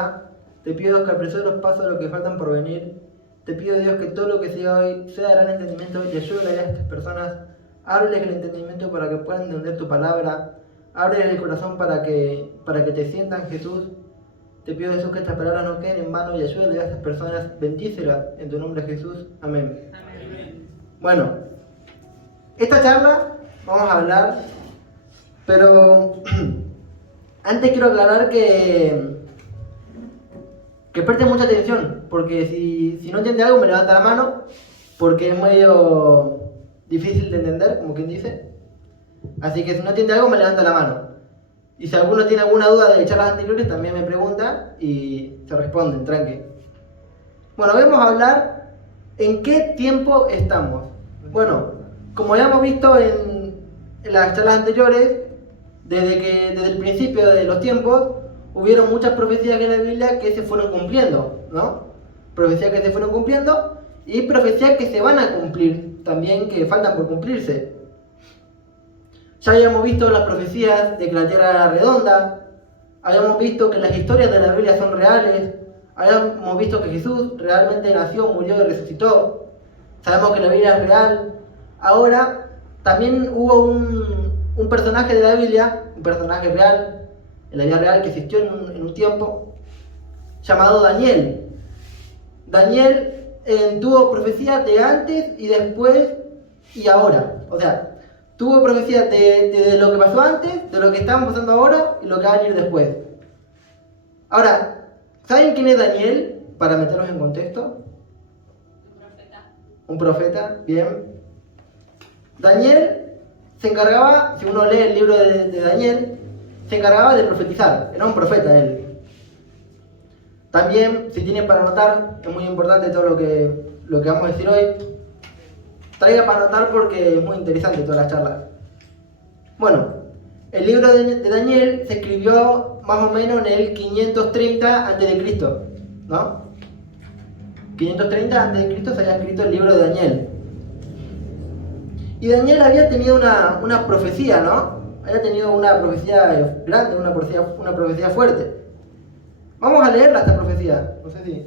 acá. Te pido, Dios, que apresures los pasos de los que faltan por venir. Te pido, Dios, que todo lo que sea hoy sea de gran entendimiento y ayude a la vida de estas personas. Ábreles el entendimiento para que puedan entender tu palabra. Ábreles el corazón para que te sientan, Jesús. Te pido, Jesús, que estas palabras no queden en vano y ayude a la vida de estas personas. Bendícelas en tu nombre, Jesús. Amén. Amén. Bueno, esta charla vamos a hablar, pero antes quiero aclarar que presten mucha atención, porque si no entiende algo me levanta la mano, porque es medio difícil de entender, como quien dice. Así que si no entiende algo me levanta la mano. Y si alguno tiene alguna duda de charlas anteriores también me pregunta y se responden, tranqui. Bueno, hoy vamos a hablar en qué tiempo estamos. Bueno, como ya hemos visto en las charlas anteriores, desde el principio de los tiempos, hubieron muchas profecías en la Biblia que se fueron cumpliendo, ¿no? Profecías que se fueron cumpliendo y profecías que se van a cumplir también, que faltan por cumplirse. Ya habíamos visto las profecías de que la tierra era redonda, habíamos visto que las historias de la Biblia son reales, habíamos visto que Jesús realmente nació, murió y resucitó, sabemos que la Biblia es real. Ahora, también hubo un personaje de la Biblia, un personaje real, en la vida real, que existió en un tiempo, llamado Daniel. Daniel tuvo profecías de antes y después y ahora. O sea, tuvo profecías de lo que pasó antes, de lo que estamos pasando ahora y lo que va a venir después. Ahora, ¿saben quién es Daniel? Para meternos en contexto. Un profeta, bien. Daniel se encargaba, si uno lee el libro de Daniel, se encargaba de profetizar, era un profeta él. También, si tienen para anotar, es muy importante todo lo que vamos a decir hoy. Traiga para anotar porque es muy interesante todas las charlas. Bueno, el libro de Daniel se escribió más o menos en el 530 a.C., ¿no? 530 a.C. se había escrito el libro de Daniel. Y Daniel había tenido una profecía, ¿no? Había tenido una profecía grande, una profecía fuerte. Vamos a leerla esta profecía, no sé si...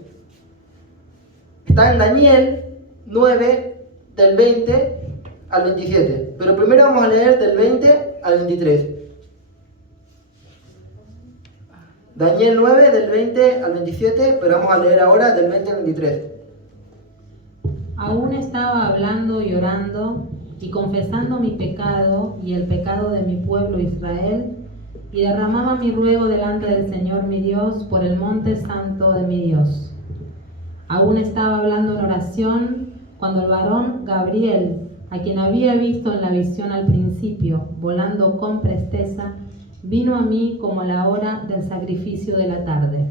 Está en Daniel 9, del 20 al 27. Pero primero vamos a leer del 20 al 23. Daniel 9, del 20 al 27, pero vamos a leer ahora del 20 al 23. Aún estaba hablando y orando y confesando mi pecado y el pecado de mi pueblo Israel, y derramaba mi ruego delante del Señor mi Dios por el monte santo de mi Dios. Aún estaba hablando en oración cuando el varón Gabriel, a quien había visto en la visión al principio, volando con presteza, vino a mí como la hora del sacrificio de la tarde.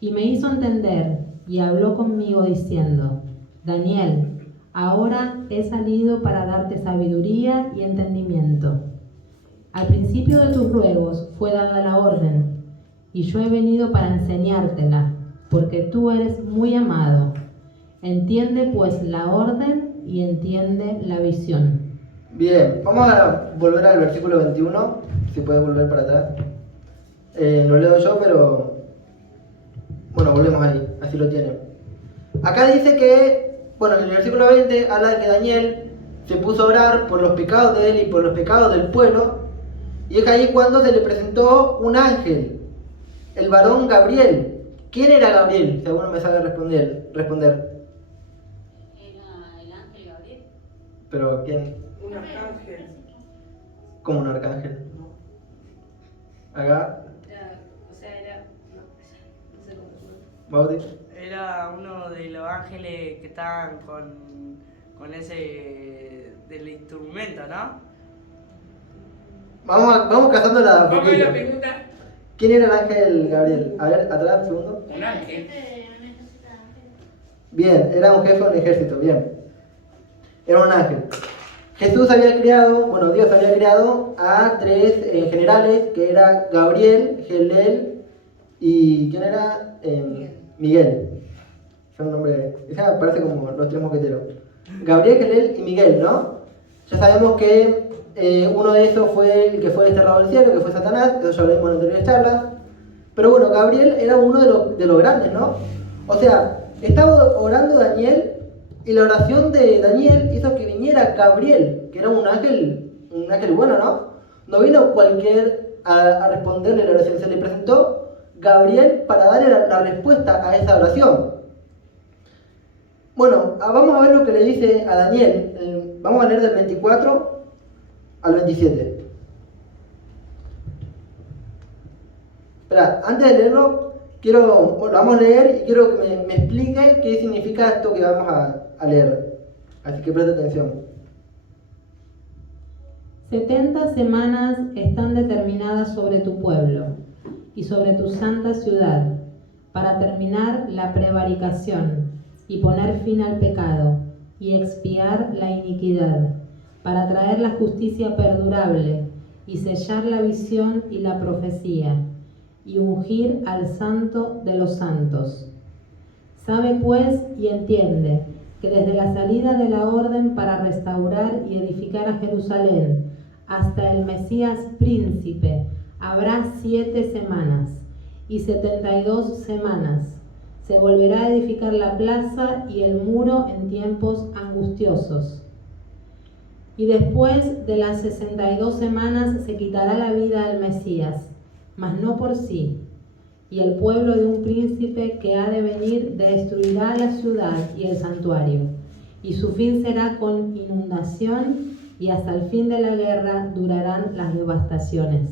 Y me hizo entender y habló conmigo diciendo: Daniel, ahora he salido para darte sabiduría y entendimiento. Al principio de tus ruegos fue dada la orden, y yo he venido para enseñártela, porque tú eres muy amado. Entiende pues la orden y entiende la visión. Bien, vamos a volver al versículo 21, si puede volver para atrás. Lo leo yo, pero... Bueno, volvemos ahí, así lo tienen. Acá dice que, bueno, en el versículo 20 habla de que Daniel se puso a orar por los pecados de él y por los pecados del pueblo, y es ahí cuando se le presentó un ángel, el varón Gabriel. ¿Quién era Gabriel? Si alguno me sabe responder. Era el ángel Gabriel. ¿Pero quién? Un arcángel. ¿Cómo un arcángel? Acá, O sea, era. No sé cómo. Bauti. Era uno de los ángeles que estaban con ese del instrumento, ¿no? Vamos cazándola. ¿Cómo es la pregunta? ¿Quién era el ángel Gabriel? A ver, atrás, un segundo. Un ángel. Bien, era un jefe de un ejército, bien. Era un ángel. Dios había creado a tres generales, que era Gabriel, Gelel y... ¿quién era? Miguel. Es un nombre... Esa parece como los tres mosqueteros. Gabriel, Gelel y Miguel, ¿no? Ya sabemos que uno de esos fue el que fue desterrado del cielo, que fue Satanás, eso ya lo vimos en anteriores charlas. Pero bueno, Gabriel era uno de los grandes, ¿no? O sea, estaba orando Daniel y la oración de Daniel hizo que viniera Gabriel, que era un ángel bueno, ¿no? No vino cualquier a responderle la oración, se le presentó Gabriel para darle la respuesta a esa oración. Bueno, vamos a ver lo que le dice a Daniel. Vamos a leer del 24 al 27. Espera, antes de leerlo, vamos a leer y quiero que me explique qué significa esto que vamos a leer. Así que presta atención. 70 semanas están determinadas sobre tu pueblo y sobre tu santa ciudad, para terminar la prevaricación y poner fin al pecado y expiar la iniquidad, para traer la justicia perdurable y sellar la visión y la profecía, y ungir al santo de los santos. Sabe pues y entiende que desde la salida de la orden para restaurar y edificar a Jerusalén hasta el Mesías príncipe habrá 7 semanas y 72 semanas. Se volverá a edificar la plaza y el muro en tiempos angustiosos. Y después de las 62 semanas se quitará la vida al Mesías, mas no por sí. Y el pueblo de un príncipe que ha de venir destruirá la ciudad y el santuario. Y su fin será con inundación, y hasta el fin de la guerra durarán las devastaciones.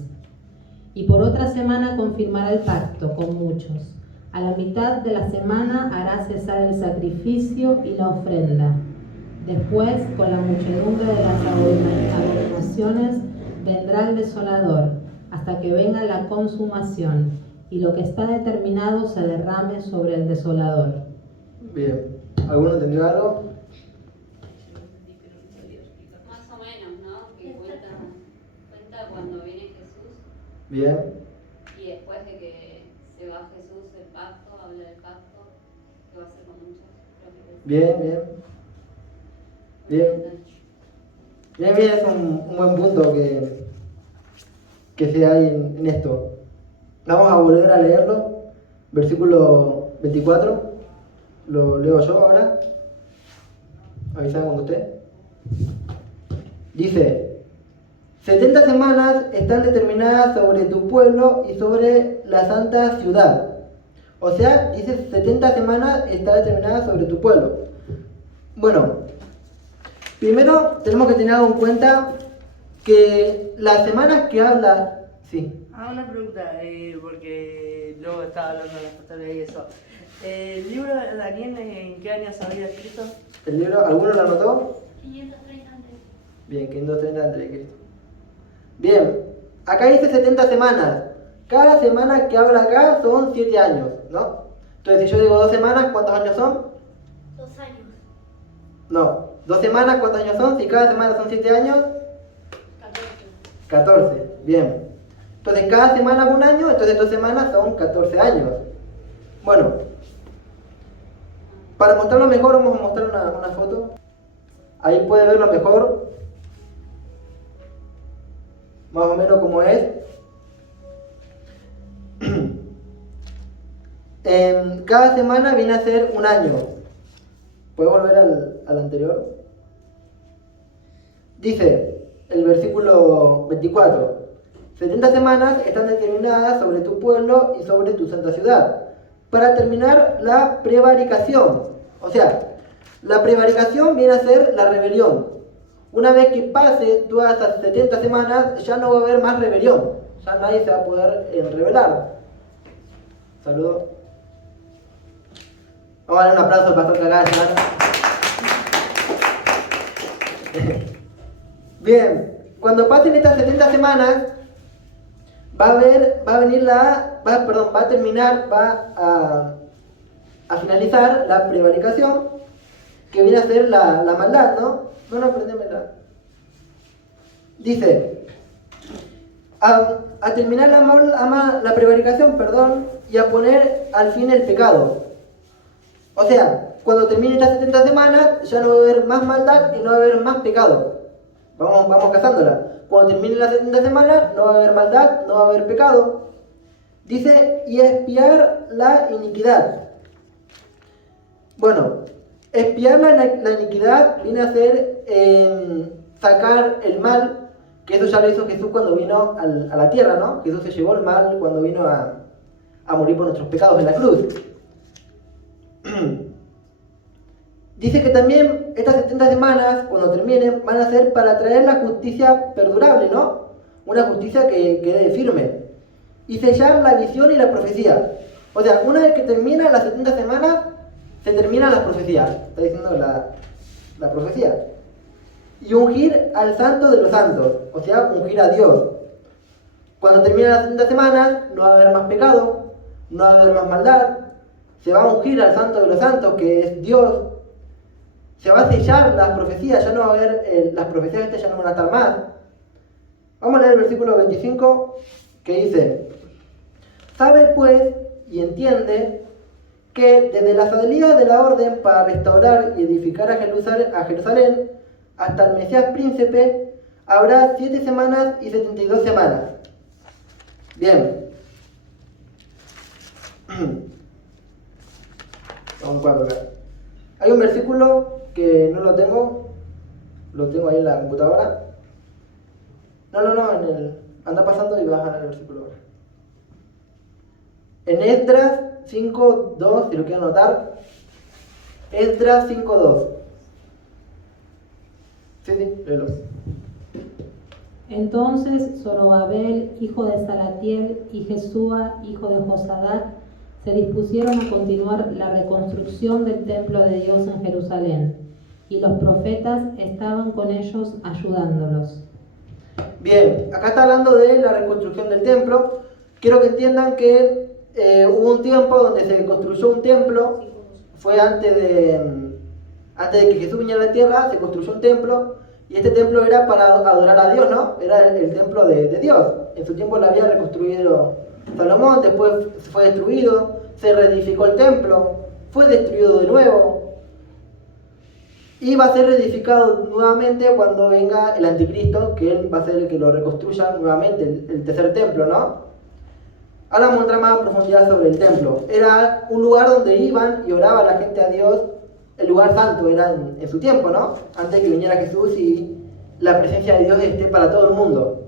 Y por otra semana confirmará el pacto con muchos. A la mitad de la semana hará cesar el sacrificio y la ofrenda. Después, con la muchedumbre de las abominaciones, vendrá el desolador, hasta que venga la consumación, y lo que está determinado se derrame sobre el desolador. Bien, ¿alguno entendió algo? Más o menos, ¿no? Que cuenta cuando viene Jesús Bien, y después de que se va Jesús el pacto, habla del pacto que va a hacer con muchos. bien. Bien, es un buen punto que se hay en esto. Vamos a volver a leerlo, versículo 24, lo leo yo ahora, avísame cuando esté. Dice: 70 semanas están determinadas sobre tu pueblo y sobre la santa ciudad. O sea, dice 70 semanas está determinada sobre tu pueblo. Bueno, primero tenemos que tener algo en cuenta, que las semanas que habla... Sí. Una pregunta, porque luego estaba hablando de las pastoras y eso. ¿El libro de Daniel en qué años había escrito? ¿El libro, alguno lo anotó? 530 antes. Bien, 530 antes de Cristo. Bien, acá dice 70 semanas. Cada semana que habla acá son 7 años, ¿no? Entonces, si yo digo 2 semanas, ¿cuántos años son? 2 años. No, 2 semanas, ¿cuántos años son? Si cada semana son 7 años, 14. Bien. Entonces, cada semana es un año, entonces 2 semanas son 14 años. Bueno, para mostrarlo mejor, vamos a mostrar una foto. Ahí puede verlo mejor, más o menos como es. Cada semana viene a ser un año. ¿Puedes volver al anterior? Dice el versículo 24: 70 semanas están determinadas sobre tu pueblo y sobre tu santa ciudad, para terminar la prevaricación. O sea, la prevaricación viene a ser la rebelión. Una vez que pase todas esas 70 semanas, ya no va a haber más rebelión. Ya nadie se va a poder rebelar. Saludos. Vamos a dar un aplauso al pastor que acaba de llegar. Bien, cuando pasen estas 70 semanas, va a finalizar la prevaricación, que viene a ser la maldad, ¿no? No, prendémela. Dice, a terminar la prevaricación, y a poner al fin el pecado. O sea, cuando termine estas 70 semanas, ya no va a haber más maldad y no va a haber más pecado. Vamos cazándola. Cuando termine las 70 semanas, no va a haber maldad, no va a haber pecado. Dice, y expiar la iniquidad. Bueno, expiar la iniquidad viene a ser sacar el mal, que eso ya lo hizo Jesús cuando vino a la tierra, ¿no? Jesús se llevó el mal cuando vino a morir por nuestros pecados en la cruz. Dice que también estas 70 semanas, cuando terminen, van a ser para traer la justicia perdurable, ¿no? Una justicia que quede firme. Y sellar la visión y la profecía. O sea, una vez que terminan las 70 semanas, se terminan las profecías. Está diciendo la profecía. Y ungir al santo de los santos. O sea, ungir a Dios. Cuando terminan las 70 semanas, no va a haber más pecado, no va a haber más maldad. Se va a ungir al santo de los santos, que es Dios. Se va a sellar las profecías, ya no va a haber, las profecías estas ya no van a estar más. Vamos a leer el versículo 25, que dice: sabe pues y entiende que desde la salida de la orden para restaurar y edificar a Jerusalén hasta el Mesías príncipe, habrá 7 semanas y 72 semanas. Bien. Vamos a acá. Hay un versículo que no lo tengo ahí en la computadora. No, anda pasando y vas a ver el versículo ahora. En Esdras 5.2, si lo quieren anotar. Esdras 5.2. Sí, léelo. Entonces Zorobabel, hijo de Salatiel, y Jesúa, hijo de Josadac, se dispusieron a continuar la reconstrucción del templo de Dios en Jerusalén, y los profetas estaban con ellos ayudándolos. Bien, acá está hablando de la reconstrucción del templo. Quiero que entiendan que hubo un tiempo donde se construyó un templo. Fue antes de que Jesús viniera a la tierra, se construyó un templo. Y este templo era para adorar a Dios, ¿no? Era el templo de Dios. En su tiempo lo había reconstruido Salomón, después fue destruido, se reedificó el templo, fue destruido de nuevo. Y va a ser reedificado nuevamente cuando venga el anticristo, que él va a ser el que lo reconstruya nuevamente, el tercer templo, ¿no? Ahora vamos a entrar más en profundidad sobre el templo. Era un lugar donde iban y oraba la gente a Dios. El lugar santo era en su tiempo, ¿no? Antes de que viniera Jesús y la presencia de Dios esté para todo el mundo.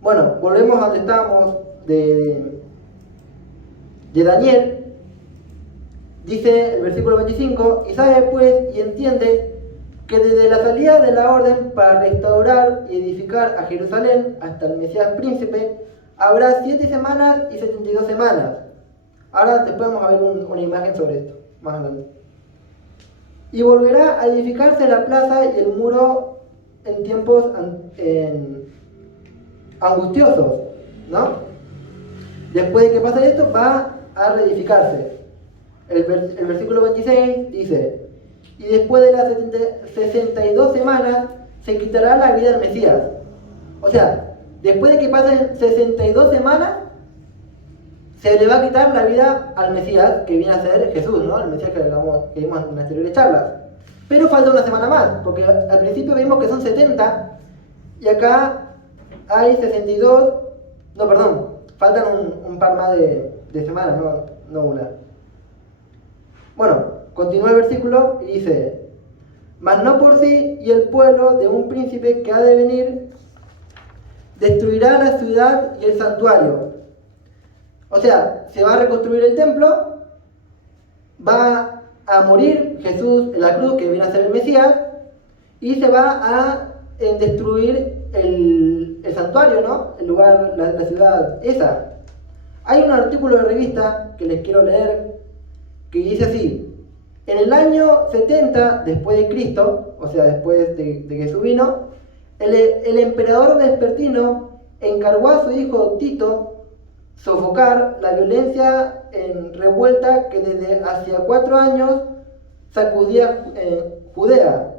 Bueno, volvemos a donde estábamos de Daniel. Dice el versículo 25: y sabe pues y entiende que desde la salida de la orden para restaurar y edificar a Jerusalén hasta el Mesías príncipe, habrá 7 semanas y 72 semanas. Ahora después vamos a ver una imagen sobre esto, más adelante. Y volverá a edificarse la plaza y el muro en tiempos angustiosos, ¿no? Después de que pase esto, va a reedificarse. El versículo 26 dice: y después de las 62 semanas se quitará la vida al Mesías. O sea, después de que pasen 62 semanas, se le va a quitar la vida al Mesías, que viene a ser Jesús, ¿no? El Mesías que vimos en las anteriores charlas. Pero falta una semana más, porque al principio vimos que son 70, y acá hay 62, no, perdón, faltan un par más de semanas, no una. Bueno, continúa el versículo y dice: mas no por sí, y el pueblo de un príncipe que ha de venir destruirá la ciudad y el santuario. O sea, se va a reconstruir el templo, va a morir Jesús en la cruz, que viene a ser el Mesías, y se va a destruir el santuario, ¿no? El lugar, la ciudad esa. Hay un artículo de revista que les quiero leer, que dice así: en el año 70 después de Cristo, o sea, después de que Jesús vino, el emperador Vespertino encargó a su hijo Tito sofocar la violencia en revuelta que desde hacía 4 años sacudía Judea.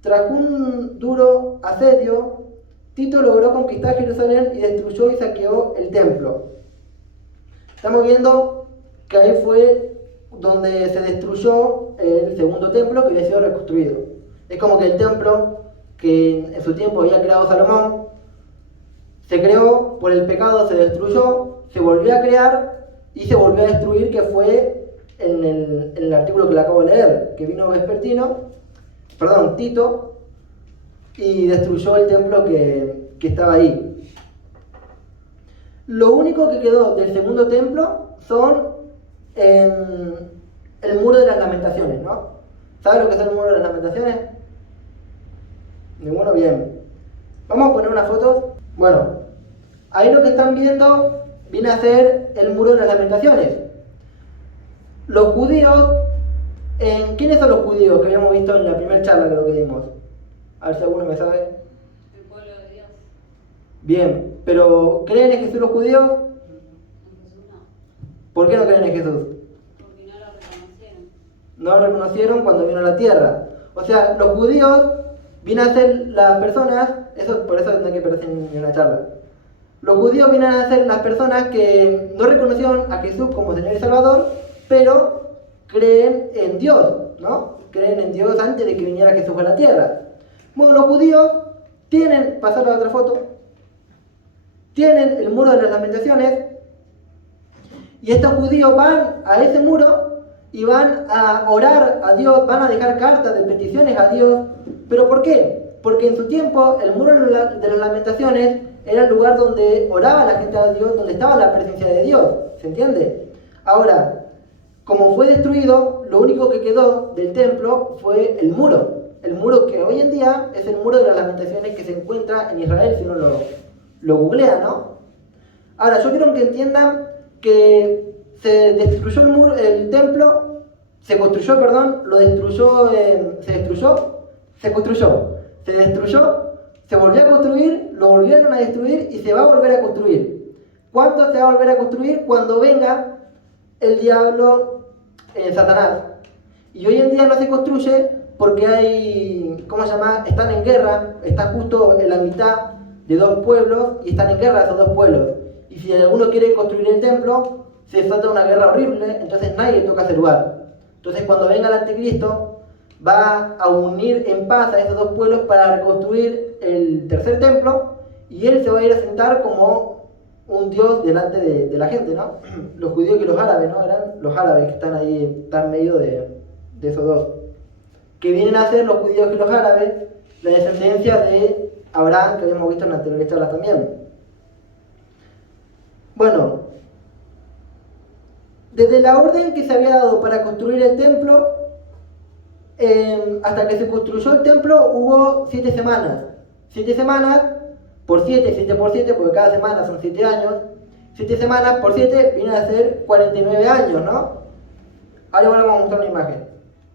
Tras un duro asedio, Tito logró conquistar Jerusalén y destruyó y saqueó el templo. Estamos viendo que ahí fue donde se destruyó el segundo templo que había sido reconstruido. Es como que el templo que en su tiempo había creado Salomón se creó, por el pecado se destruyó, se volvió a crear y se volvió a destruir, que fue en el artículo que le acabo de leer, que vino Tito, y destruyó el templo que estaba ahí. Lo único que quedó del segundo templo son el muro de las lamentaciones, ¿no? ¿Sabes lo que es el muro de las lamentaciones? Ninguno, bien. Vamos a poner unas fotos. Bueno, ahí lo que están viendo viene a ser el muro de las lamentaciones. Los judíos, ¿quiénes son los judíos que habíamos visto en la primera charla que lo que dimos? A ver si alguno me sabe. El pueblo de Dios. Bien, pero ¿creen en Jesús los judíos? En Jesús no, ¿Por qué no creen en Jesús? porque no lo reconocieron. No lo reconocieron cuando vino a la tierra. O sea, los judíos vienen a ser las personas, por eso no hay que perderse en una charla. Los judíos vienen a ser las personas que no reconocieron a Jesús como Señor y Salvador, pero creen en Dios, ¿no? Creen en Dios antes de que viniera Jesús a la tierra. Bueno, los judíos tienen, pasar a la otra foto, tienen el muro de las lamentaciones, y estos judíos van a ese muro y van a orar a Dios, van a dejar cartas de peticiones a Dios. ¿Pero por qué? Porque en su tiempo el muro de las lamentaciones era el lugar donde oraba la gente a Dios, donde estaba la presencia de Dios, ¿se entiende? Ahora, como fue destruido, lo único que quedó del templo fue el muro que hoy en día es el muro de las lamentaciones que se encuentra en Israel, si uno lo googlea, ¿no? Ahora, yo quiero que entiendan que se destruyó el templo, se construyó, se volvió a construir, lo volvieron a destruir y se va a volver a construir. ¿Cuándo se va a volver a construir? Cuando venga el diablo, Satanás. Y hoy en día no se construye porque hay, están en guerra, están justo en la mitad de dos pueblos y están en guerra esos dos pueblos. Y si alguno quiere construir el templo, se desata una guerra horrible, entonces nadie toca ese lugar. Entonces cuando venga el anticristo, va a unir en paz a esos dos pueblos para reconstruir el tercer templo, y él se va a ir a sentar como un dios delante de la gente, ¿no? Los judíos y los árabes, ¿no? Eran los árabes que están ahí, están medio de esos dos. Que vienen a ser los judíos y los árabes, la descendencia de Abraham, que habíamos visto en anteriores charlas también. Bueno, desde la orden que se había dado para construir el templo, hasta que se construyó el templo hubo 7 semanas. 7 semanas por 7 por 7, porque cada semana son 7 años. 7 semanas por 7 viene a ser 49 años, ¿no? Ahora vamos a mostrar una imagen.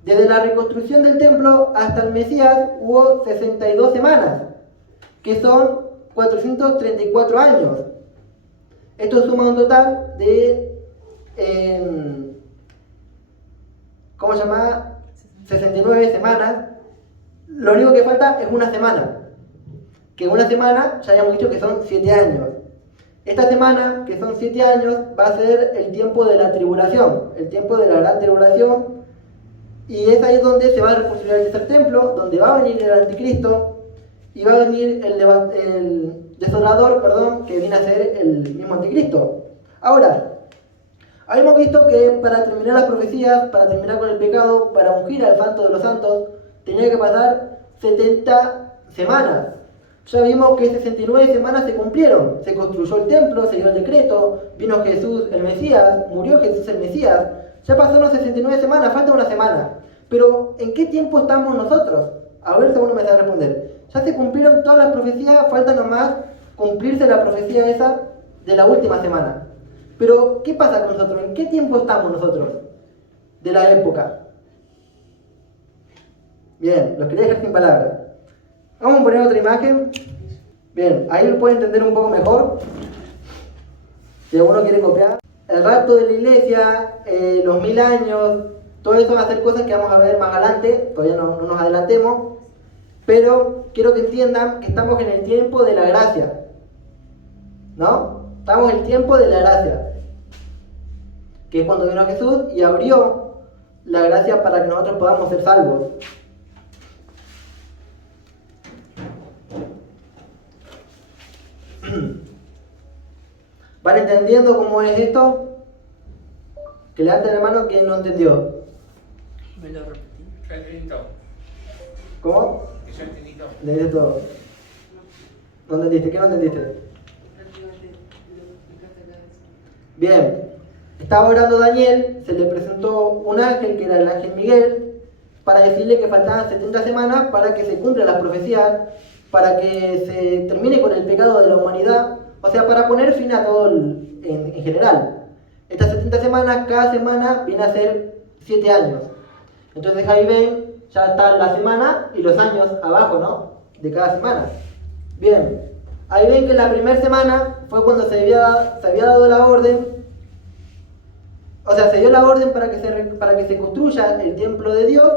Desde la reconstrucción del templo hasta el Mesías hubo 62 semanas, que son 434 años. Esto suma un total de 69 semanas. Lo único que falta es una semana, que una semana ya habíamos dicho que son 7 años. Esta semana, que son 7 años, va a ser el tiempo de la tribulación, el tiempo de la gran tribulación, y es ahí donde se va a reconstruir el tercer templo, donde va a venir el anticristo y va a venir el desolador, que viene a ser el mismo anticristo. Ahora, habíamos visto que para terminar las profecías, para terminar con el pecado, para ungir al Santo de los Santos, tenía que pasar 70 semanas. Ya vimos que 69 semanas se cumplieron. Se construyó el templo, se dio el decreto, vino Jesús el Mesías, murió Jesús el Mesías. Ya pasaron 69 semanas, falta una semana. Pero, ¿en qué tiempo estamos nosotros? A ver si uno me sabe responder. Ya se cumplieron todas las profecías, falta nomás cumplirse la profecía esa de la última semana. Pero, ¿qué pasa con nosotros? ¿En qué tiempo estamos nosotros de la época? Bien, los quería dejar sin palabras. Vamos a poner otra imagen. Bien, ahí lo puede entender un poco mejor. Si alguno quiere copiar. El rapto de la iglesia, los 1000 años, todo eso va a ser cosas que vamos a ver más adelante. Todavía no nos adelantemos. Pero quiero que entiendan que estamos en el tiempo de la gracia, ¿no? Estamos en el tiempo de la gracia, que es cuando vino Jesús y abrió la gracia para que nosotros podamos ser salvos. entendiendo cómo es esto? Que levante la mano quien no entendió. ¿Me lo repetí? Yo entendí todo. ¿Cómo? Que yo entendí todo. Entendiste todo. ¿No entendiste? ¿Qué no entendiste? Prácticamente lo que explicaste acá es. Bien, estaba orando Daniel, se le presentó un ángel que era el ángel Miguel para decirle que faltaban 70 semanas para que se cumplan las profecías, para que se termine con el pecado de la humanidad, o sea, para poner fin a todo en general. Estas 70 semanas, cada semana viene a ser 7 años. Entonces ahí ven, ya está la semana y los años abajo, ¿no? De cada semana. Bien, ahí ven que la primera semana fue cuando se había dado la orden, o sea, se dio la orden para que se construya el templo de Dios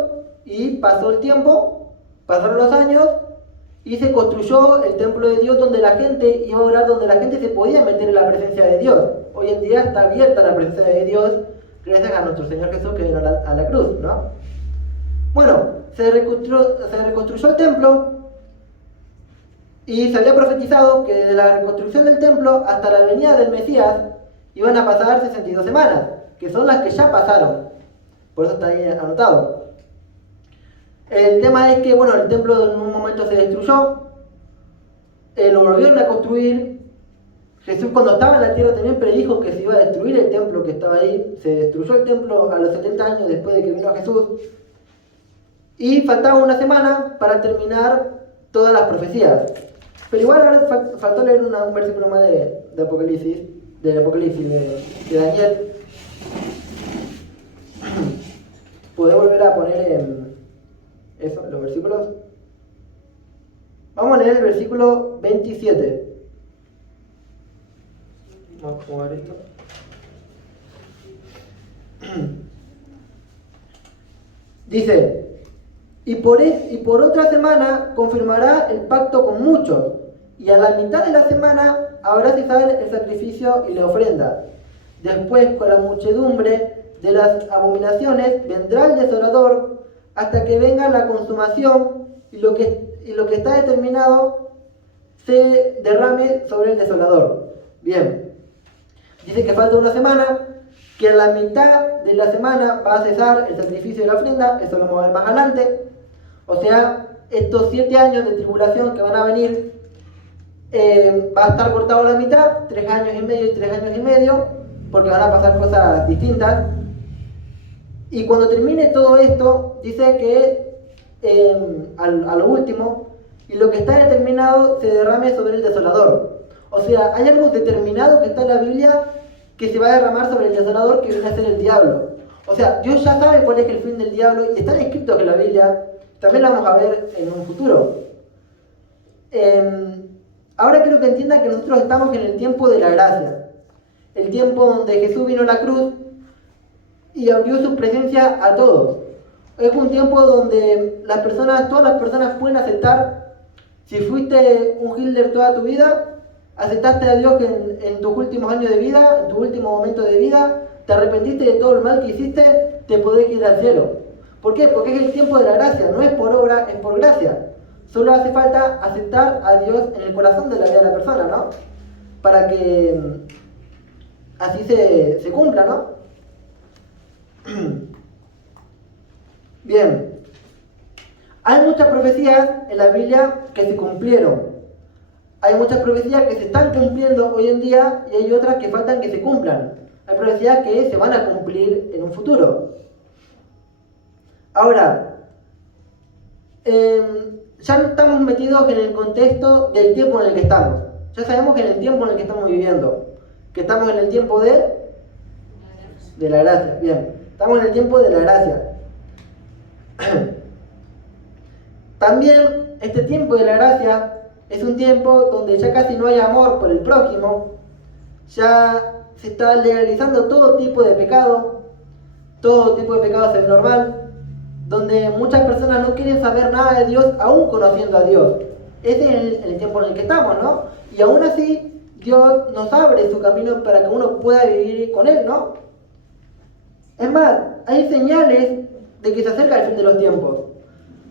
y pasó el tiempo, pasaron los años y se construyó el templo de Dios donde la gente iba a orar, donde la gente se podía meter en la presencia de Dios. Hoy en día está abierta la presencia de Dios gracias a nuestro Señor Jesús que vino a la cruz, ¿no? Bueno, se reconstruyó el templo y se había profetizado que de la reconstrucción del templo hasta la venida del Mesías iban a pasar 62 semanas, que son las que ya pasaron. Por eso está ahí anotado. El tema es que, bueno, el templo en un momento se destruyó, lo volvieron a construir. Jesús cuando estaba en la tierra también predijo que se iba a destruir el templo que estaba ahí. Se destruyó el templo a los 70 años después de que vino Jesús. Y faltaba una semana para terminar todas las profecías. Pero igual ahora faltó leer un versículo más de Apocalipsis, de Daniel. ¿Podés volver a poner en eso, los versículos? Vamos a leer el versículo 27. Vamos a jugar esto. Dice, y por otra semana confirmará el pacto con muchos, y a la mitad de la semana habrá cesar el sacrificio y la ofrenda. Después, con la muchedumbre de las abominaciones, vendrá el desolador hasta que venga la consumación y lo que está determinado se derrame sobre el desolador. Bien, dice que falta una semana, que a la mitad de la semana va a cesar el sacrificio y la ofrenda, eso lo vamos a ver más adelante. O sea, estos 7 años de tribulación que van a venir, va a estar cortado a la mitad, 3 años y medio y 3 años y medio, porque van a pasar cosas distintas. Y cuando termine todo esto, dice que a lo último, y lo que está determinado se derrame sobre el desolador. O sea, hay algo determinado que está en la Biblia que se va a derramar sobre el desolador, que viene a ser el diablo. O sea, Dios ya sabe cuál es el fin del diablo y están escritos en la Biblia. También lo vamos a ver en un futuro. Ahora quiero que entiendan que nosotros estamos en el tiempo de la gracia. El tiempo donde Jesús vino a la cruz y abrió su presencia a todos. Es un tiempo donde todas las personas pueden aceptar. Si fuiste un Hitler toda tu vida, aceptaste a Dios en tus últimos años de vida, en tu último momento de vida, te arrepentiste de todo el mal que hiciste, te podés ir al cielo. ¿Por qué? Porque es el tiempo de la gracia, no es por obra, es por gracia. Solo hace falta aceptar a Dios en el corazón de la vida de la persona, ¿no? Para que así se cumpla, ¿no? Bien. Hay muchas profecías en la Biblia que se cumplieron. Hay muchas profecías que se están cumpliendo hoy en día y hay otras que faltan que se cumplan. Hay profecías que se van a cumplir en un futuro. Ahora, ya no estamos metidos en el contexto del tiempo en el que estamos. Ya sabemos que en el tiempo en el que estamos viviendo, que estamos en el tiempo de la gracia. Bien, estamos en el tiempo de la gracia. También este tiempo de la gracia es un tiempo donde ya casi no hay amor por el prójimo, ya se está legalizando todo tipo de pecado es normal, donde muchas personas no quieren saber nada de Dios aún conociendo a Dios. Ese es el tiempo en el que estamos, ¿no? Y aún así, Dios nos abre su camino para que uno pueda vivir con Él, ¿no? Es más, hay señales de que se acerca el fin de los tiempos.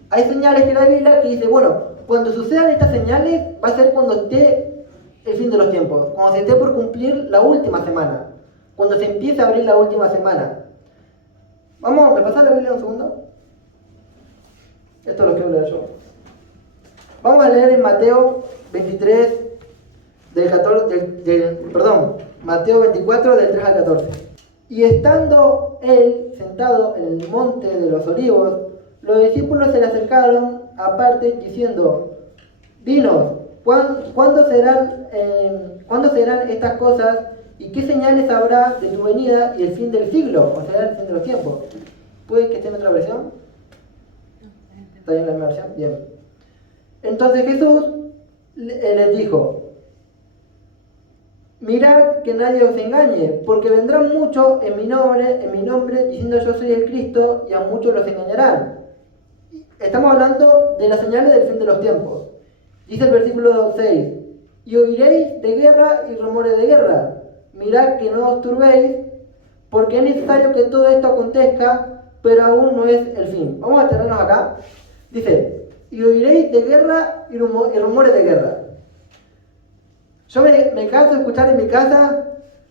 Hay señales que la Biblia que dice, bueno, cuando sucedan estas señales va a ser cuando esté el fin de los tiempos, cuando se esté por cumplir la última semana, cuando se empiece a abrir la última semana. Vamos, ¿me pasás la Biblia un segundo? Esto es lo quiero leer yo. Vamos a leer en Mateo 23, Mateo 24, del 3 al 14. Y estando él sentado en el monte de los olivos, los discípulos se le acercaron aparte diciendo: Dinos, ¿cuándo serán estas cosas y qué señales habrá de tu venida y el fin del siglo? O sea, el fin de los tiempos. ¿Puede que esté en otra versión? ¿Está bien la misma versión? Bien. Entonces Jesús les dijo: mirad que nadie os engañe, porque vendrán muchos en mi nombre, diciendo yo soy el Cristo, y a muchos los engañarán. Estamos hablando de las señales del fin de los tiempos. Dice el versículo 6: y oiréis de guerra y rumores de guerra. Mirad que no os turbéis, porque es necesario que todo esto acontezca, pero aún no es el fin. Vamos a tenernos acá. Dice: y oiréis de guerra y rumores de guerra. Yo me canso de escuchar en mi casa: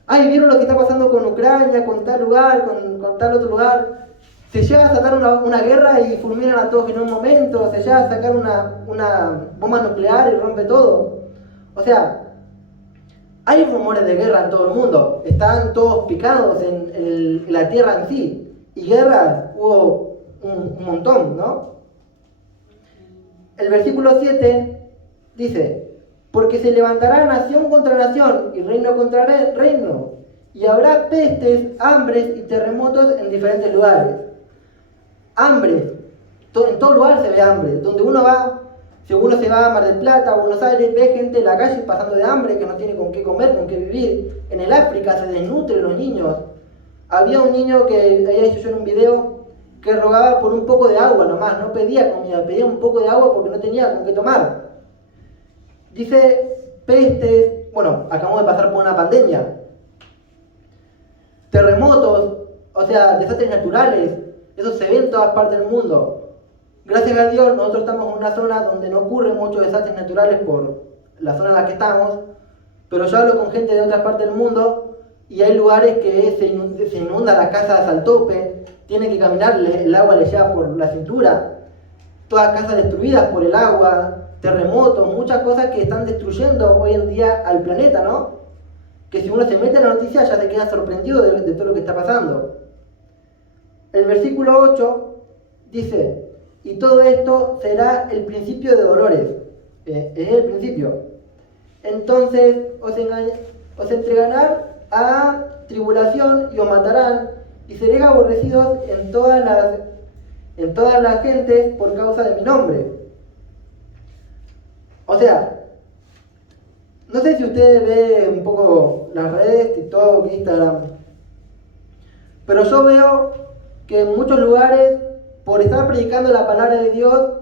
ay, ¿vieron lo que está pasando con Ucrania, con tal lugar, con tal otro lugar? Se llega a sacar una guerra y fulminan a todos en un momento, se llega a sacar una bomba nuclear y rompe todo. O sea, hay rumores de guerra en todo el mundo, están todos picados en la tierra en sí, y guerras hubo un montón, ¿no? El versículo 7 dice: porque se levantará nación contra nación y reino contra reino, y habrá pestes, hambres y terremotos en diferentes lugares. Hambre, en todo lugar se ve hambre. Donde uno va, si uno se va a Mar del Plata o Buenos Aires, ve gente en la calle pasando de hambre, que no tiene con qué comer, con qué vivir. En el África se desnutren los niños. Había un niño que había hecho yo en un video que rogaba por un poco de agua nomás, no pedía comida, pedía un poco de agua porque no tenía con qué tomar. Dice pestes, bueno, acabamos de pasar por una pandemia, terremotos, o sea, desastres naturales, eso se ve en todas partes del mundo. Gracias a Dios nosotros estamos en una zona donde no ocurren muchos desastres naturales por la zona en la que estamos, pero yo hablo con gente de otras partes del mundo y hay lugares que se inunda la casa hasta el tope, tienen que caminar, el agua les llega por la cintura, todas casas destruidas por el agua, terremotos, muchas cosas que están destruyendo hoy en día al planeta, ¿no? Que si uno se mete en la noticia ya se queda sorprendido de todo lo que está pasando. El versículo 8 dice: y todo esto será el principio de dolores. Es el principio. Entonces os entregarán a tribulación y os matarán, y seréis aborrecidos en todas las gentes por causa de mi nombre. O sea, no sé si ustedes ven un poco las redes, TikTok, Instagram, pero yo veo que en muchos lugares, por estar predicando la palabra de Dios,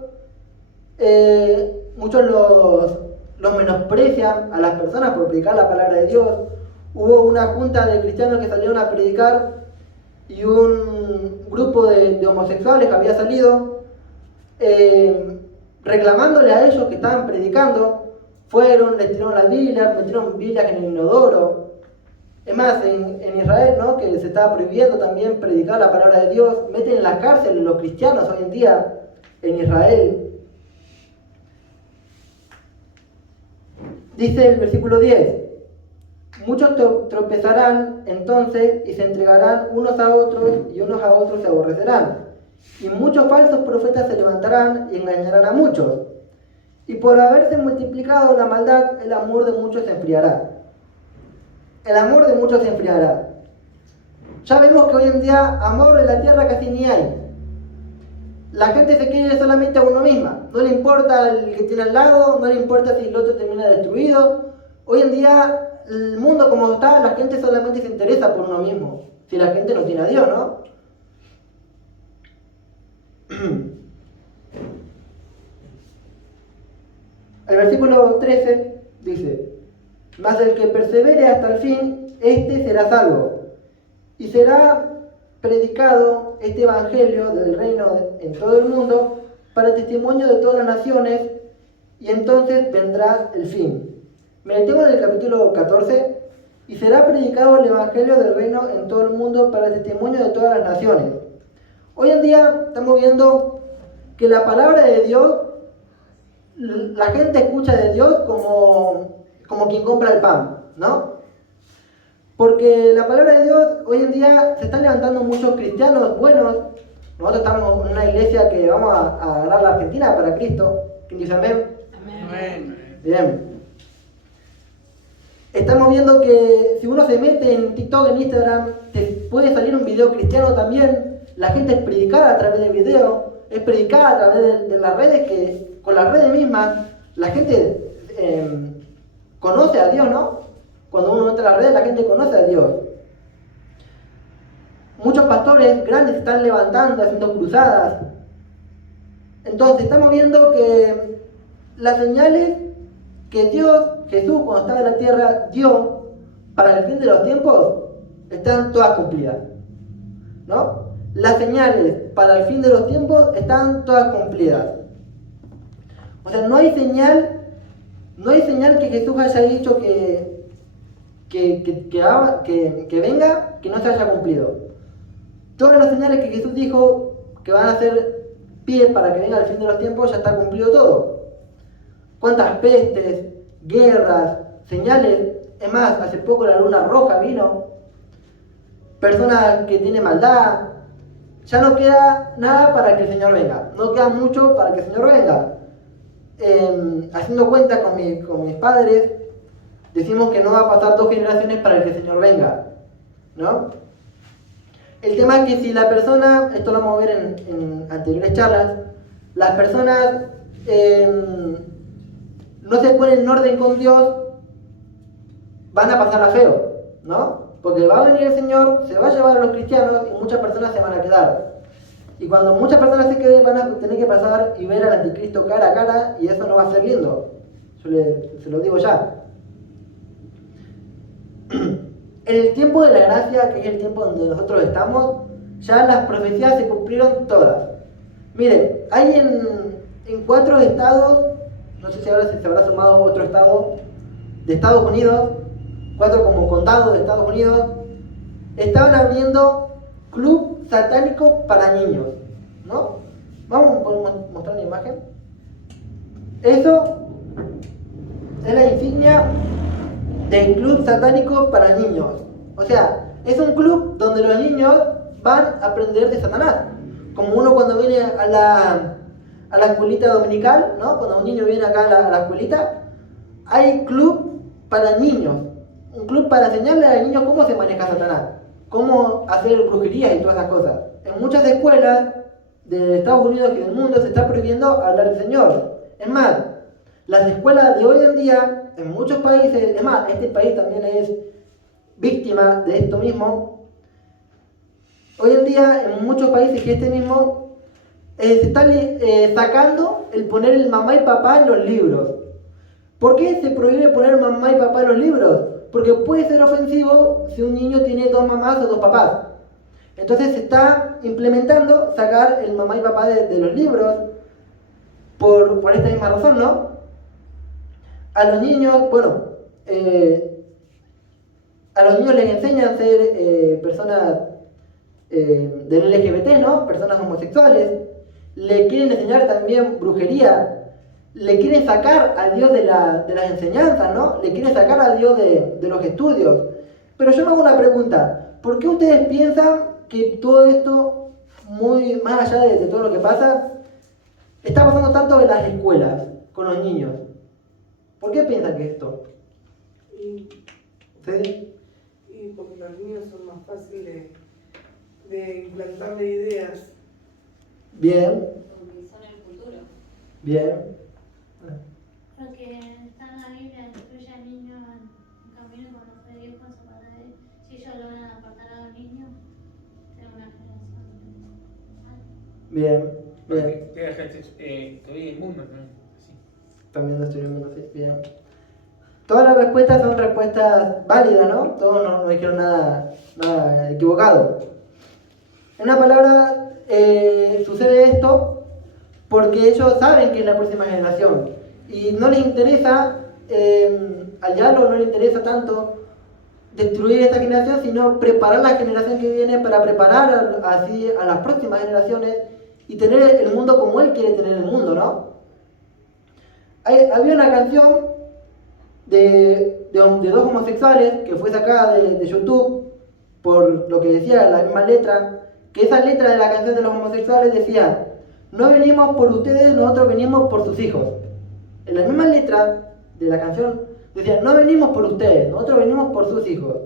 muchos los menosprecian a las personas por predicar la palabra de Dios. Hubo una junta de cristianos que salieron a predicar y un grupo de homosexuales que había salido reclamándole a ellos que estaban predicando. Fueron, les tiraron las Biblias, metieron Biblias en el inodoro. Es más, en Israel, ¿no?, que se estaba prohibiendo también predicar la palabra de Dios. Meten en la cárcel a los cristianos hoy en día en Israel. Dice el versículo 10: muchos tropezarán entonces y se entregarán unos a otros y unos a otros se aborrecerán. Y muchos falsos profetas se levantarán y engañarán a muchos. Y por haberse multiplicado la maldad, el amor de muchos se enfriará. El amor de muchos se enfriará. Ya vemos que hoy en día amor en la tierra casi ni hay. La gente se quiere solamente a uno misma. No le importa el que tiene al lado, no le importa si el otro termina destruido. Hoy en día, el mundo como está, la gente solamente se interesa por uno mismo. Si la gente no tiene a Dios, ¿no? El versículo 13 dice: mas el que persevere hasta el fin, éste será salvo. Y será predicado este evangelio del reino en todo el mundo para testimonio de todas las naciones, y entonces vendrá el fin. Me detengo en el capítulo 14. Y será predicado el Evangelio del Reino en todo el mundo para el testimonio de todas las naciones. Hoy en día estamos viendo que la palabra de Dios, la gente escucha de Dios como quien compra el pan, ¿no? Porque la palabra de Dios, hoy en día se están levantando muchos cristianos buenos. Nosotros estamos en una iglesia que vamos a ganar la Argentina para Cristo. ¿Quién dice amén? Amén. Bien. Estamos viendo que si uno se mete en TikTok, en Instagram, te puede salir un video cristiano también. La gente es predicada a través del video, es predicada a través de las redes, que con las redes mismas la gente conoce a Dios, ¿no? Cuando uno entra a las redes, la gente conoce a Dios. Muchos pastores grandes se están levantando, haciendo cruzadas. Entonces estamos viendo que las señales que Jesús, cuando estaba en la tierra, dio para el fin de los tiempos, están todas cumplidas, ¿no? Las señales para el fin de los tiempos están todas cumplidas. O sea, no hay señal que Jesús haya dicho que venga, que no se haya cumplido. Todas las señales que Jesús dijo que van a ser pie para que venga el fin de los tiempos, ya está cumplido todo. ¿Cuántas pestes, guerras, señales? Es más, hace poco la luna roja vino. Personas que tienen maldad. Ya no queda nada para que el Señor venga. No queda mucho para que el Señor venga. Haciendo cuenta con mis padres, decimos que no va a pasar 2 generaciones para que el Señor venga, ¿no? El tema es que si la persona, esto lo vamos a ver en anteriores charlas, las personas no se ponen en orden con Dios, van a pasarla feo, ¿no? Porque va a venir el Señor, se va a llevar a los cristianos y muchas personas se van a quedar. Y cuando muchas personas se queden, van a tener que pasar y ver al anticristo cara a cara, y eso no va a ser lindo. Se lo digo ya. En el tiempo de la gracia, que es el tiempo donde nosotros estamos, ya las profecías se cumplieron todas. Miren, hay en 4 estados, no sé si ahora se habrá sumado otro estado de Estados Unidos, 4 como condados de Estados Unidos, estaban abriendo club satánico para niños, ¿no? ¿Podemos mostrar una imagen? Eso es la insignia del club satánico para niños. O sea, es un club donde los niños van a aprender de Satanás. Como uno cuando viene a la escuelita dominical, ¿no? Cuando un niño viene acá a la escuelita, hay club para niños. Un club para enseñarle a los niños cómo se maneja Satanás, cómo hacer brujerías y todas esas cosas. En muchas escuelas de Estados Unidos y del mundo se está prohibiendo hablar del Señor. Es más, las escuelas de hoy en día, en muchos países, es más, este país también es víctima de esto mismo. Hoy en día, en muchos países que este mismo, se está sacando el poner el mamá y papá en los libros. ¿Por qué se prohíbe poner mamá y papá en los libros? Porque puede ser ofensivo si un niño tiene 2 mamás o 2 papás. Entonces se está implementando sacar el mamá y papá de los libros por esta misma razón, ¿no? A los niños, bueno, a los niños les enseñan a ser personas del LGBT, ¿no? Personas homosexuales. Le quieren enseñar también brujería. Le quieren sacar a Dios de las enseñanzas, ¿no? Le quieren sacar a Dios de los estudios. Pero yo me hago una pregunta. ¿Por qué ustedes piensan que todo esto, muy más allá de todo lo que pasa, está pasando tanto en las escuelas, con los niños? ¿Por qué piensan que esto? ¿Sí? Y porque los niños son más fáciles de implantarle ideas. Bien, Porque son el futuro. bien. Porque está en la Biblia, destruye al niño en camino cuando fue Dios con su padre. Si ellos logran apartar a los niños, tengo una generación mal. Bien, bien. Que la gente todavía el mundo, ¿no? Así. También lo estoy viendo así, bien. Todas las respuestas son respuestas válidas, ¿no? Todos no dijeron nada equivocado. En una palabra, sucede esto porque ellos saben que es la próxima generación y no les interesa al diablo no le interesa tanto destruir esta generación, sino preparar la generación que viene para preparar así a las próximas generaciones y tener el mundo como él quiere tener el mundo, ¿no? Había una canción de dos homosexuales que fue sacada de YouTube por lo que decía la misma letra, que esa letra de la canción de los homosexuales decía: no venimos por ustedes, nosotros venimos por sus hijos. En la misma letra de la canción decía: no venimos por ustedes, nosotros venimos por sus hijos.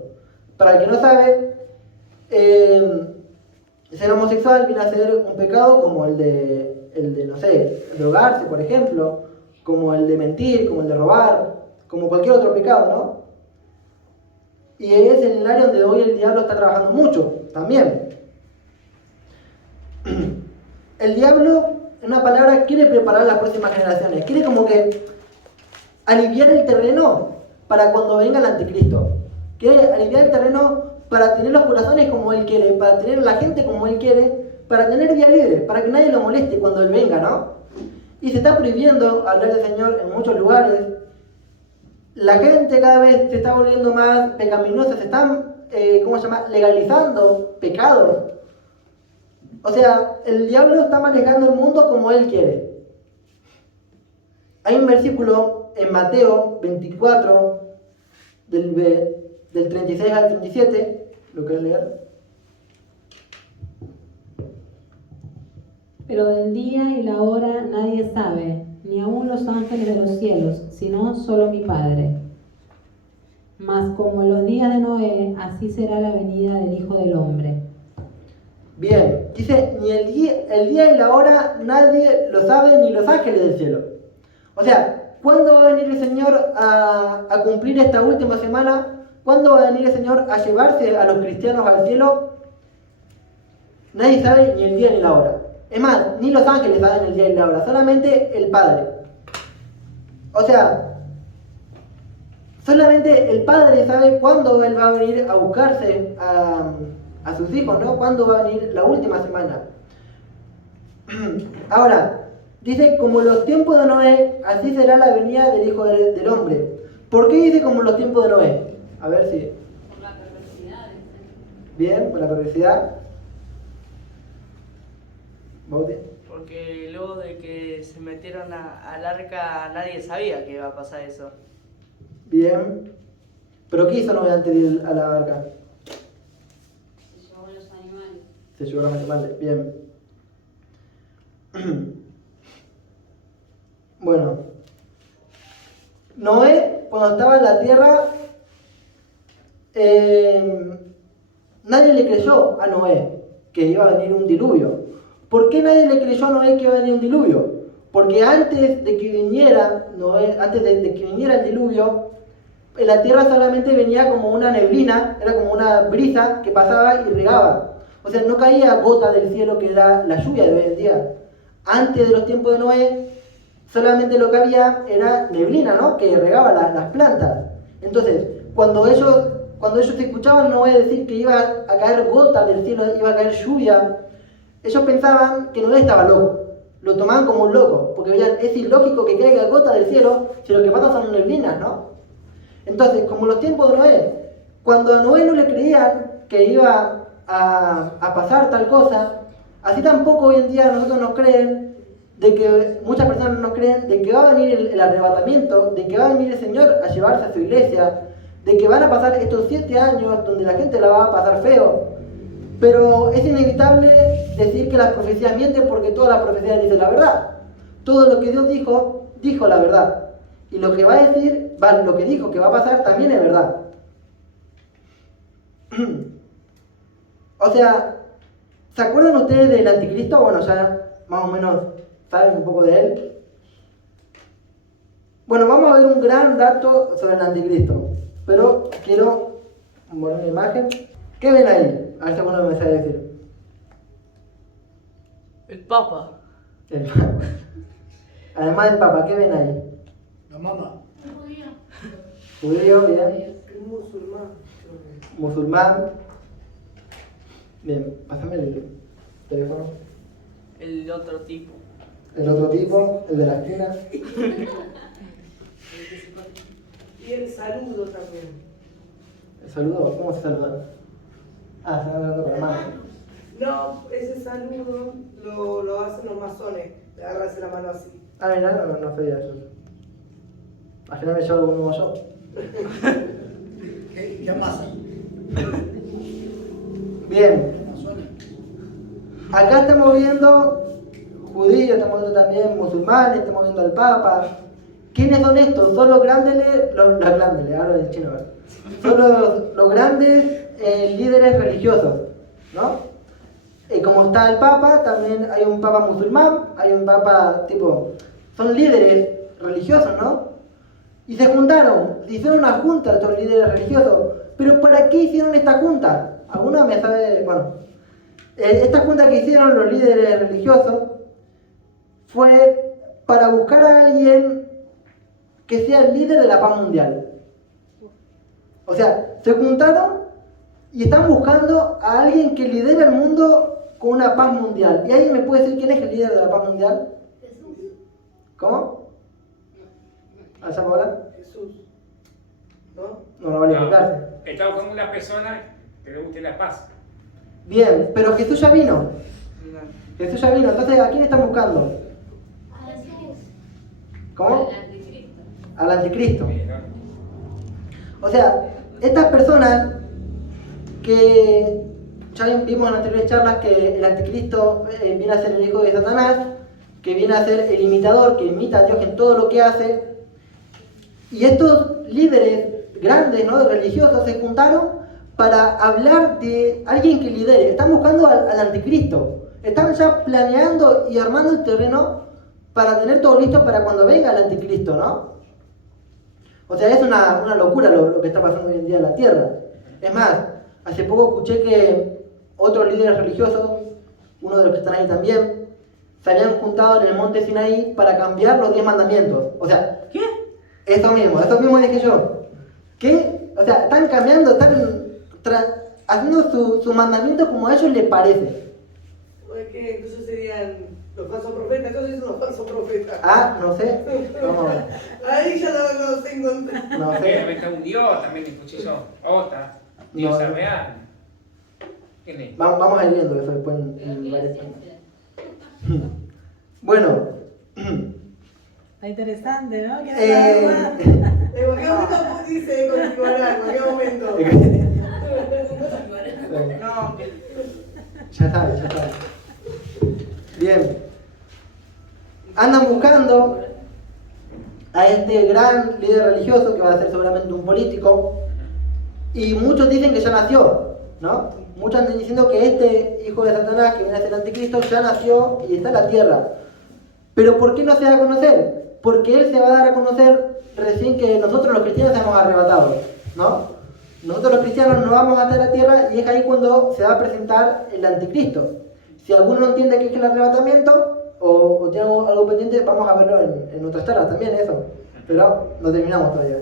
Para el que no sabe, ser homosexual viene a ser un pecado como el de no sé, drogarse, por ejemplo, como el de mentir, como el de robar, como cualquier otro pecado, ¿no? Y es en el área donde hoy el diablo está trabajando mucho, también. El diablo, en una palabra, quiere preparar las próximas generaciones, quiere como que aliviar el terreno para cuando venga el anticristo. Quiere aliviar el terreno para tener los corazones como él quiere, para tener la gente como él quiere, para tener vía libre, para que nadie lo moleste cuando él venga, ¿no? Y se está prohibiendo hablar del Señor en muchos lugares. La gente cada vez se está volviendo más pecaminosa, se están, legalizando pecados. O sea, el diablo está manejando el mundo como él quiere. Hay un versículo en Mateo 24, del 36 al 37, ¿lo querés leer? Pero del día y la hora nadie sabe, ni aun los ángeles de los cielos, sino solo mi Padre. Mas como en los días de Noé, así será la venida del Hijo del Hombre. Bien, dice, ni el día y la hora nadie lo sabe, ni los ángeles del cielo. O sea, ¿cuándo va a venir el Señor a cumplir esta última semana? ¿Cuándo va a venir el Señor a llevarse a los cristianos al cielo? Nadie sabe ni el día ni la hora. Es más, ni los ángeles saben el día y la hora, solamente el Padre. O sea, solamente el Padre sabe cuándo Él va a venir a buscarse a sus hijos, ¿no? Cuándo va a venir la última semana. Ahora, dice, como los tiempos de Noé, así será la venida del Hijo del Hombre. ¿Por qué dice como los tiempos de Noé? A ver si... Por la perversidad. Bien, por la perversidad. ¿Bauti? Porque luego de que se metieron al arca nadie sabía que iba a pasar eso. Bien. ¿Pero qué hizo Noé antes de ir a la arca? Se llevó a los animales. Se llevó a los animales, bien. Bueno. Noé, cuando estaba en la tierra, nadie le creyó a Noé que iba a venir un diluvio. ¿Por qué nadie le creyó a Noé que iba a venir un diluvio? Porque antes de que viniera Noé, antes de que viniera el diluvio, en la tierra solamente venía como una neblina, era como una brisa que pasaba y regaba. O sea, no caía gota del cielo que era la lluvia de hoy en día. Antes de los tiempos de Noé, solamente lo que había era neblina, ¿no? Que regaba las plantas. Entonces, cuando ellos escuchaban a Noé decir que iba a caer gota del cielo, iba a caer lluvia, ellos pensaban que Noé estaba loco. Lo tomaban como un loco, porque veían, es ilógico que caiga gota del cielo si lo que pasa son neblinas, ¿no? Entonces, como los tiempos de Noé, cuando a Noé no le creían que iba a pasar tal cosa, así tampoco hoy en día nosotros nos creen, de que muchas personas nos creen de que va a venir el arrebatamiento, de que va a venir el Señor a llevarse a su iglesia, de que van a pasar estos 7 años donde la gente la va a pasar feo. Pero es inevitable decir que las profecías mienten porque todas las profecías dicen la verdad. Todo lo que Dios dijo, dijo la verdad. Y lo que va a decir, lo que dijo que va a pasar también es verdad. O sea, ¿se acuerdan ustedes del anticristo? Bueno, ya más o menos saben un poco de él. Bueno, vamos a ver un gran dato sobre el anticristo. Pero quiero poner una imagen. ¿Qué ven ahí? A ver si alguno me sabe decir. El Papa. El Papa. Además del Papa, ¿qué ven ahí? La mamá. Un judío. Judío, bien. Un musulmán. Musulmán. Bien, pásame el teléfono. El otro tipo. El otro tipo, el de la esquina. Y el saludo también. ¿El saludo? ¿Cómo se saluda? Ah, se saluda con la mano. No, ese saludo lo hacen los masones, le agarrarse la mano así. Ah, mira, no sabía eso. Al final me llevo uno yo. ¿Qué más? Bien. Acá estamos viendo judíos, estamos viendo también musulmanes, estamos viendo al Papa. ¿Quiénes son estos? Son los grandes, ahora en chino, ¿verdad? Son los grandes líderes religiosos, ¿no? Como está el Papa, también hay un Papa musulmán, hay un Papa tipo... Son líderes religiosos, ¿no? Y se juntaron, hicieron una junta estos líderes religiosos. ¿Pero para qué hicieron esta junta? ¿Alguno me sabe? Bueno, esta junta que hicieron los líderes religiosos fue para buscar a alguien que sea el líder de la paz mundial. O sea, se juntaron y están buscando a alguien que lidere el mundo con una paz mundial. ¿Y alguien me puede decir quién es el líder de la paz mundial? Jesús. ¿Cómo? ¿A esa palabra? Jesús. ¿No? No vale explicarse. Estamos con una persona que le guste la paz. Bien, pero Jesús ya vino. No. Jesús ya vino. Entonces, ¿a quién están buscando? A Jesús. ¿Cómo? El anticristo. Al anticristo. ¿No? O sea, estas personas que ya vimos en anteriores charlas que el anticristo viene a ser el hijo de Satanás, que viene a ser el imitador, que imita a Dios en todo lo que hace. Y estos líderes grandes, ¿no?, religiosos se juntaron para hablar de alguien que lidere. Están buscando al anticristo. Están ya planeando y armando el terreno para tener todo listo para cuando venga el anticristo, ¿no? O sea, es una locura lo que está pasando hoy en día en la Tierra. Es más, hace poco escuché que otros líderes religiosos, uno de los que están ahí también, se habían juntado en el monte Sinaí para cambiar los 10 mandamientos. O sea, ¿Qué? eso mismo dije yo. ¿Qué? O sea, están cambiando, están haciendo su mandamiento como a ellos les parece. ¿O es que entonces serían los falsos profetas? Entonces son los falsos profetas. Ah, no sé. Vamos a ver. Ahí ya no los encontré. No También sé. está un Dios, también escuché yo. Otra. Dios No. es real. ¿Quién es? Vamos a ir viendo eso después en varias páginas. Bueno. Está interesante, ¿no? ¿En cualquier momento dice continuará? ¿En cualquier momento? No, que Ya sabes. Bien. Andan buscando a este gran líder religioso que va a ser seguramente un político. Y muchos dicen que ya nació, ¿no? Muchos andan diciendo que este hijo de Satanás, que viene a ser el anticristo, ya nació y está en la tierra. Pero ¿por qué no se da a conocer? Porque él se va a dar a conocer recién que nosotros los cristianos seamos arrebatados, ¿no? Nosotros los cristianos no vamos a estar en la tierra y es ahí cuando se va a presentar el anticristo. Si alguno no entiende qué es el arrebatamiento o tiene algo pendiente, vamos a verlo en otras charlas también, eso. Pero no terminamos todavía.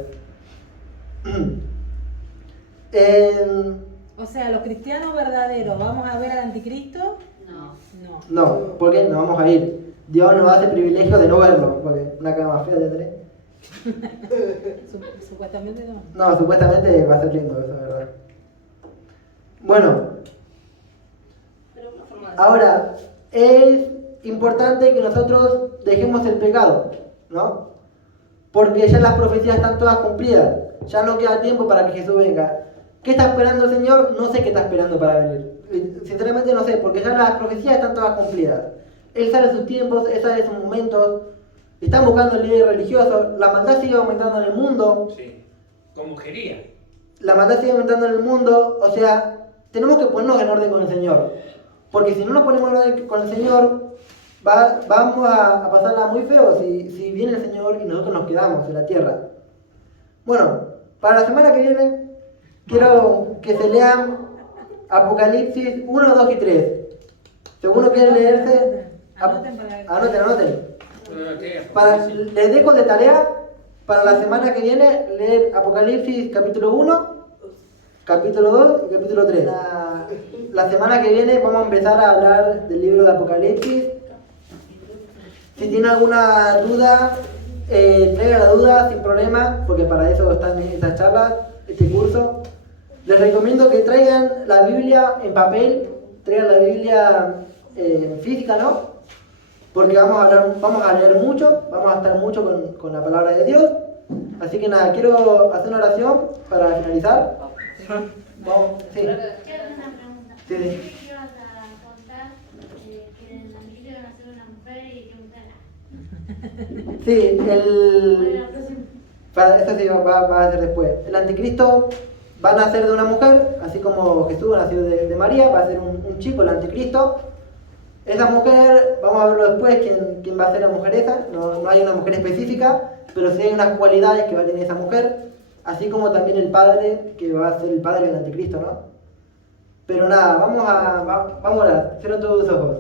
O sea, los cristianos verdaderos, ¿vamos a ver al anticristo? No. No. No, porque no vamos a ir. Dios nos hace privilegio de no verlo, porque una cara más fea tendré. Supuestamente no. No, supuestamente va a ser lindo, eso es verdad. Bueno, Pero una forma de ahora, es importante que nosotros dejemos el pecado, ¿no? Porque ya las profecías están todas cumplidas. Ya no queda tiempo para que Jesús venga. ¿Qué está esperando el Señor? No sé qué está esperando para venir. Sinceramente no sé, porque ya las profecías están todas cumplidas. Él sabe sus tiempos, Él sabe sus momentos. Están buscando el líder religioso. La maldad sigue aumentando en el mundo. Sí. Con mujería. La maldad sigue aumentando en el mundo. O sea, tenemos que ponernos en orden con el Señor. Porque si no nos ponemos en orden con el Señor, vamos a pasarla muy feo si viene el Señor y nosotros nos quedamos en la tierra. Bueno, para la semana que viene, quiero que se lean Apocalipsis 1, 2 y 3. Si alguno quiere leerse, Anoten para anoten. ¿Qué? Les dejo de tarea para la semana que viene leer Apocalipsis capítulo 1, capítulo 2 y capítulo 3. La semana que viene vamos a empezar a hablar del libro de Apocalipsis. Si tienen alguna duda, traigan la duda sin problema, porque para eso están estas charlas, este curso. Les recomiendo que traigan la Biblia en papel, traigan la Biblia física, ¿no? Porque vamos a leer mucho, vamos a estar mucho con la palabra de Dios. Así que nada, quiero hacer una oración para finalizar. Vamos, sí. Quiero hacer una pregunta. Sí, sí. ¿Qué ibas a contar que en el anillo iban a ser una mujer y que mujer? Sí, Bueno, la próxima. Eso sí va a ser después. El anticristo va a nacer de una mujer, así como Jesús nació de María, va a ser un chico, el anticristo. Esa mujer, vamos a verlo después, quién va a ser la mujer esa. No hay una mujer específica, pero sí hay unas cualidades que va a tener esa mujer, así como también el padre, que va a ser el padre del anticristo, ¿no? Pero nada, vamos a orar. Cierra todos tus ojos.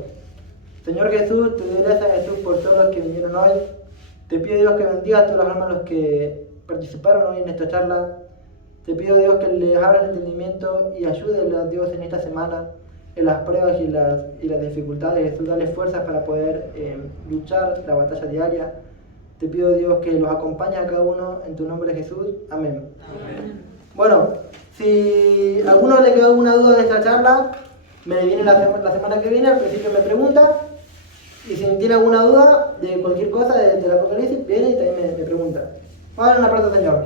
Señor Jesús, te doy gracias, Jesús, por todos los que vinieron hoy. Te pido, Dios, que bendiga a todos los hermanos que participaron hoy en esta charla. Te pido, Dios, que les abra el entendimiento y ayúdenle a Dios en esta semana, en las pruebas y las dificultades. Jesús, dale fuerzas para poder luchar la batalla diaria. Te pido, Dios, que los acompañe a cada uno en tu nombre, Jesús. Amén. Amén. Bueno, si a alguno le quedó alguna duda de esta charla, me viene la semana que viene, al principio me pregunta. Y si tiene alguna duda de cualquier cosa del Apocalipsis, viene y también me pregunta. Vamos a dar un aplauso al Señor.